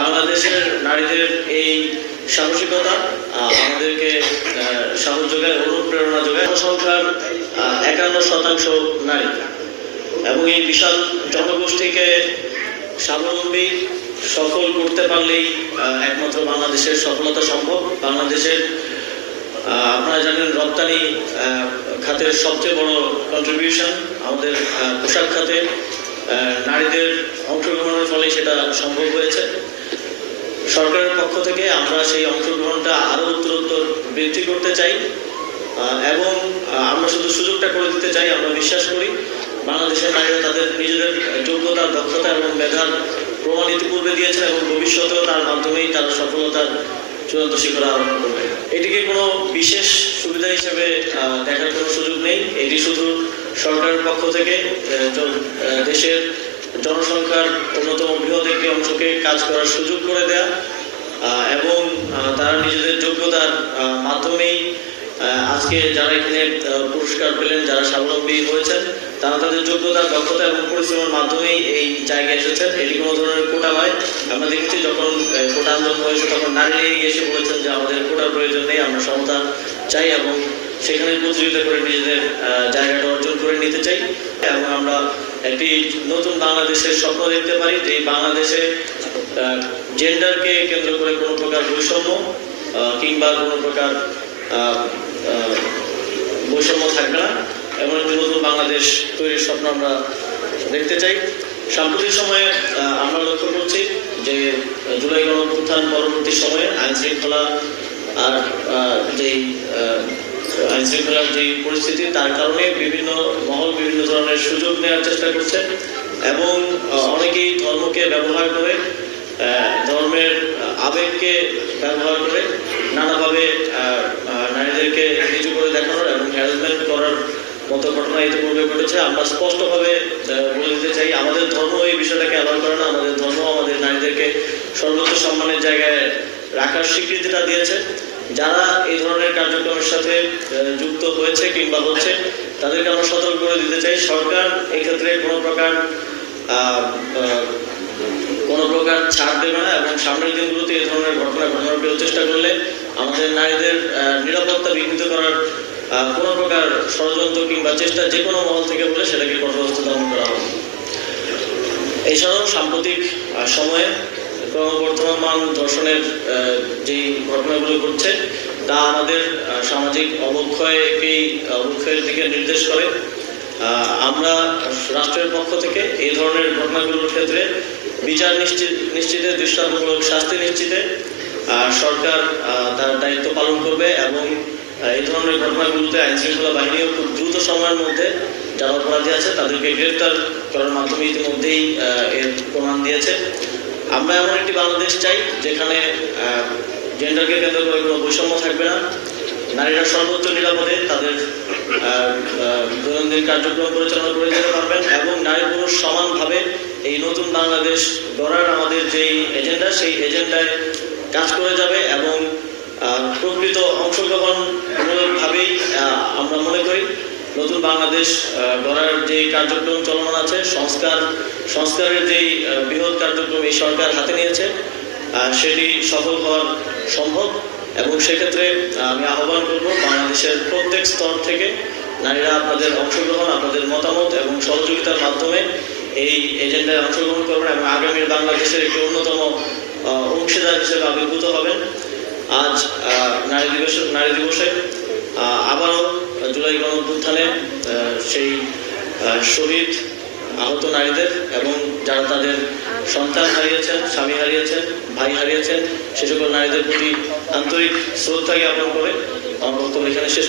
বাংলাদেশের নারীদের এই সাহসিকতা আমাদেরকে সাহস যোগায়, অনুপ্রেরণা যোগায়। জনসংখ্যার একান্ন শতাংশ নারী। এবং এই বিশাল জনগোষ্ঠীকে স্বাবলম্বী সফল করতে পারলেই একমাত্র বাংলাদেশের সফলতা সম্ভব। বাংলাদেশের আপনারা জানেন রপ্তানি খাতের সবচেয়ে বড় কন্ট্রিবিউশন আমাদের পোশাক খাতে নারীদের অংশগ্রহণের ফলে সেটা সম্ভব হয়েছে। সরকারের পক্ষ থেকে আমরা সেই অংশগ্রহণটা আরও উত্তরোত্তর বৃদ্ধি করতে চাই। এবং আমরা শুধু সুযোগটা করে দিতে চাই, আমরা বিশ্বাস করি বাংলাদেশের নারীরা তাদের নিজেদের যোগ্যতা, দক্ষতা এবং মেধার প্রমাণ ইতিপূর্বে দিয়েছেন এবং ভবিষ্যতেও তার মাধ্যমেই তারা সফলতার চূড়ান্ত শিখরে আরোহণ করবে। এটিকে কোনো বিশেষ সুবিধা হিসেবে দেখার কোনো সুযোগ নেই। এটি শুধু সরকারের পক্ষ থেকে দেশের অংশকে কাজ করার সুযোগ করে দেয়া এবং তারা নিজেদের যোগ্যতার মাধ্যমেই আজকে যারা এখানে পুরস্কার পেলেন, যারা স্বাবলম্বী হয়েছেন, তারা তাদের যোগ্যতা দক্ষতা এবং পরিশ্রমের মাধ্যমেই এই জায়গায় এসেছেন। এটি কোনো ধরনের কোটা নয়। আমরা দেখেছি যখন কোটা আন্দোলন হয়েছে, তখন নারী এগিয়ে এসে বলেছেন যে আমাদের কোটার প্রয়োজন নেই, আমরা সমতা চাই এবং সেখানে প্রতিযোগিতা করে নিজেদের জায়গাটা অর্জন করে নিতে চাই। এবং আমরা একটি নতুন বাংলাদেশের স্বপ্ন দেখতে পারি যে বাংলাদেশে জেন্ডারকে কেন্দ্র করে কোনো প্রকার বৈষম্য কিংবা কোনো প্রকার বৈষম্য থাকবে না। এমন একটি নতুন বাংলাদেশ তৈরির স্বপ্ন আমরা দেখতে চাই। সাম্প্রতিক সময়ে আমরা লক্ষ্য করছি যে জুলাই গণঅভ্যুত্থান পরবর্তী সময়ে আইন শৃঙ্খলা আর যেই আহ, আইন শৃঙ্খলার যে পরিস্থিতি তার কারণে বিভিন্ন মহল বিভিন্ন ধরনের সুযোগ নেওয়ার চেষ্টা করছে। এবং অনেকেই ধর্মকে ব্যবহার করে ধর্মের আবেগকে ব্যবহার করে নানাভাবে নারীদেরকে নিচু করে দেখানোর এবং হ্যারাসমেন্ট করার মতো ঘটনা ইতিপূর্বে ঘটেছে। আমরা স্পষ্টভাবে বলে দিতে চাই, আমাদের ধর্ম এই বিষয়টাকে অ্যালাউ করে না। আমাদের ধর্ম আমাদের নারীদেরকে সর্বোচ্চ সম্মানের জায়গায় রাখার স্বীকৃতিটা দিয়েছে। যারা এই ধরনের কার্যক্রমের সাথে যুক্ত হয়েছে কিংবা হচ্ছে, তাদেরকে আমরা সতর্ক করে দিতে চাই। সরকার এক্ষেত্রে কোনো প্রকার কোনো প্রকার ছাড় দেবে না এবং সামনের দিনগুলোতে এই ধরনের ঘটনা ঘটানোর কেউ চেষ্টা করলে আমাদের নারীদের নিরাপত্তা বিঘ্নিত করার কোনো প্রকার ষড়যন্ত্র কিংবা চেষ্টা যে কোনো মহল থেকে বলে সেটাকে কঠোরস্থ দমন করা হবে। এছাড়াও সাম্প্রতিক সময়ে ক্রমবর্ধমান ধর্ষণের যেই ঘটনাগুলো ঘটছে, তা আমাদের সামাজিক অবক্ষয়কেই অবক্ষয়ের দিকে নির্দেশ করে। আমরা রাষ্ট্রের পক্ষ থেকে এই ধরনের ঘটনাগুলোর ক্ষেত্রে বিচার নিশ্চিত, নিশ্চিতে, দৃষ্টান্তমূলক শাস্তি নিশ্চিতে সরকার তার দায়িত্ব পালন করবে এবং এই ধরনের ঘটনাগুলোতে আইন শৃঙ্খলা বাহিনীও খুব দ্রুত সময়ের মধ্যে যারা অপরাধী আছে তাদেরকে গ্রেফতার করার মাধ্যমে ইতিমধ্যেই এর প্রমাণ দিয়েছে। আমরা এমন একটি বাংলাদেশ চাই যেখানে জেন্ডারকে কেন্দ্র করে কোনো বৈষম্য থাকবে না। নারীরা সর্বোচ্চ নিরাপদে তাদের দৈনন্দিন কার্যক্রম পরিচালনা করে যেতে পারবেন এবং নারী পুরুষ সমানভাবে এই নতুন বাংলাদেশ গড়ার আমাদের যেই এজেন্ডা, সেই এজেন্ডায় কাজ করে যাবে এবং প্রকৃত অংশগ্রহণমূলকভাবেই আমরা মনে করি নতুন বাংলাদেশ গড়ার যে কার্যক্রম চলমান আছে, সংস্কার, সংস্কারের যেই বৃহৎ কার্যক্রম এই সরকার হাতে নিয়েছে সেটি সফল হওয়ার সম্ভব। এবং সেক্ষেত্রে আমি আহ্বান করব বাংলাদেশের প্রত্যেক স্তর থেকে নারীরা আপনাদের অংশগ্রহণ আপনাদের মতামত এবং সহযোগিতার মাধ্যমে এই এজেন্ডায় অংশগ্রহণ করবেন এবং আগামীর বাংলাদেশের একটি অন্যতম অংশীদার হিসেবে আবির্ভূত হবেন। আজ নারী দিবস নারী দিবসে আবারও জুলাই আহ, সেই শহীদ আহত নারীদের এবং যারা তাদের সন্তান হারিয়েছেন, স্বামী হারিয়েছেন, ভাই হারিয়েছেন, সে সকল নারীদের প্রতি আন্তরিক শ্রদ্ধা জ্ঞাপন করে আমার বক্তব্য এখানে শেষ।